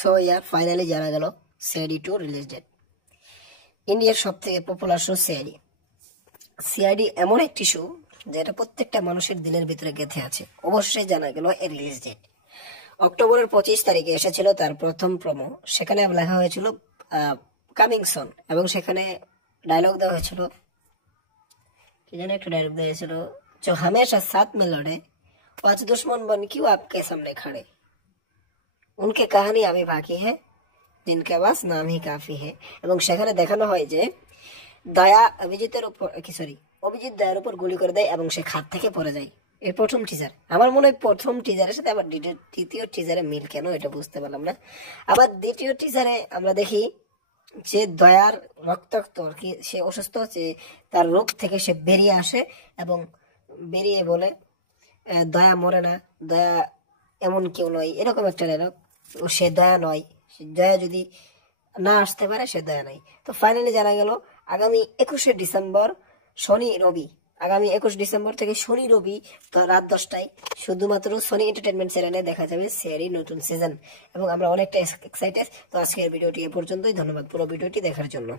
So ইয়ার finally জানা গেল CID 2 release date. ইন্ডিয়ার সব থেকে পপুলার শো সিআইডি। সিআইডি এমন একটি শো যেটা প্রত্যেকটা মানুষের দিলের ভিতরে গেঁথে আছে। অবশ্যই জানা গেল এর রিলিজ ডেট। অক্টোবরের 25 তারিখে এসেছিল তার প্রথম প্রোমো। সেখানে লেখা হয়েছিল কামিং সন, এবং সেখানে ডায়লগ দেওয়া হয়েছিল, কি জানি একটা ডায়লগ দেওয়া হয়েছিল, जो हमेशा साथ में लड़े वो आज दुश्मन बन क्यों आपके सामने खड़े, उनके कहानी अभी बाकी है जिनके पास नाम ही काफी है। এবং সেখানে দেখানো হয় যে দয়া অভিজিতের উপর অভিজিৎ দয়ার উপর গুলি করে দেয় এবং সে খাট থেকে পড়ে যায়। এর প্রথম টিজার। আমার মনে হয় প্রথম টিজারের সাথে আবার দ্বিতীয় টিজারে মিল কেন এটা বুঝতে পারলাম না। আবার দ্বিতীয় টিজারে আমরা দেখি যে দয়ার রক্তাক্ত আর কি, সে অসুস্থ, যে তার রোগ থেকে সে বেরিয়ে আসে এবং বেরিয়ে বলে দয়া মরে না, দয়া এমন কেউ নয়, এরকম একটা ডায়লগ। সে দয়া নয়, দয়া যদি না আসতে পারে সে দয়া নাই। তো ফাইনালি জানা গেল আগামী 21শে ডিসেম্বর শনি রবি, আগামী 21 ডিসেম্বর থেকে শনি রবি তো রাত 10টায় শুধুমাত্র সোনি এন্টারটেনমেন্ট চ্যানেলে দেখা যাবে সিআইডি নতুন সিজন, এবং আমরা অনেকটা এক্সাইটেড। তো আজকের ভিডিওটি এ পর্যন্তই। ধন্যবাদ পুরো ভিডিওটি দেখার জন্য।